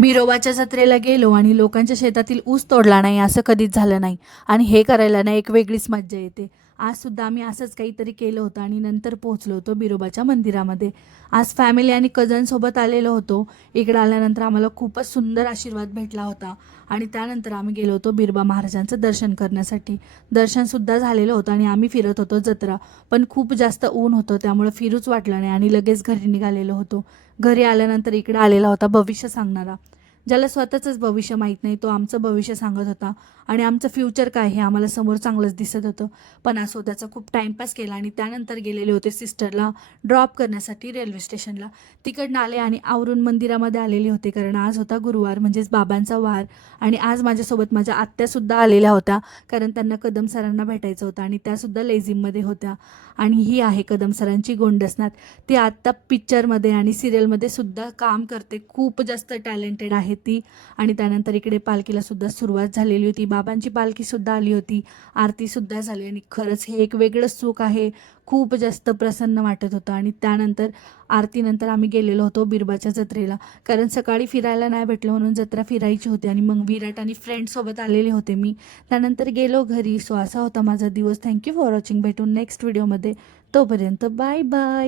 बिरोबाच्या जत्रेला गेलो आणि लोकांच्या शेतातील ऊस तोडला नाही असं कधीच झालं नाही. आणि हे करायला ना एक वेगळीच मज्जा येते. आजसुद्धा आम्ही असंच काहीतरी केलं होतं आणि नंतर पोहोचलो होतो बिरोबाच्या मंदिरामध्ये. आज फॅमिली आणि कझनसोबत आलेलो होतो. इकडं आल्यानंतर आम्हाला खूपच सुंदर आशीर्वाद भेटला होता आणि त्यानंतर आम्ही गेलो होतो बिरोबा महाराजांचं दर्शन करण्यासाठी. दर्शनसुद्धा झालेलं होतं आणि आम्ही फिरत होतो जत्रा. पण खूप जास्त ऊन होतं त्यामुळे फिरूच वाटलं नाही आणि लगेच घरी निघालेलो होतो. घरी आल्यानंतर इकडे आलेला होता भविष्य सांगणारा. ज्याला स्वतःचंच भविष्य माहीत नाही तो आमचं भविष्य सांगत होता आणि आमचं फ्युचर काय हे आम्हाला समोर चांगलंच दिसत होतं. पण असो त्याचा खूप टाईमपास केला आणि त्यानंतर गेलेले होते सिस्टरला ड्रॉप करण्यासाठी रेल्वे स्टेशनला. तिकडनं आले आणि आवरून मंदिरामध्ये आलेले होते कारण आज होता गुरुवार म्हणजेच बाबांचा वार. आणि आज माझ्यासोबत माझ्या आत्यासुद्धा आलेल्या होत्या कारण त्यांना कदम सरांना भेटायचं होतं आणि त्यासुद्धा लेझिममध्ये होत्या. आणि ही आहे कदम सरांची गोंडसनाथ. ती आत्ता पिक्चरमध्ये आणि सिरियलमध्ये सुद्धा काम करते. खूप जास्त टॅलेंटेड आहे ती. आणि त्यानंतर इकडे पालखीला सुद्धा सुरुवात झालेली होती. बाबांची पालखीसुद्धा आली होती, आरतीसुद्धा झाली आणि खरंच हे एक वेगळंच सुख आहे. खूप जास्त प्रसन्न वाटत होतं. आणि त्यानंतर आरतीनंतर आम्ही गेलेलो होतो बिरोबाच्या जत्रेला कारण सकाळी फिरायला नाही भेटलं म्हणून जत्रा फिरायची होती आणि मग विराट आणि फ्रेंडसोबत आलेले होते मी. त्यानंतर गेलो घरी. सो असा होता माझा दिवस. Thank you for watching. भेटून नेक्स्ट व्हिडिओमध्ये. तोपर्यंत बाय बाय.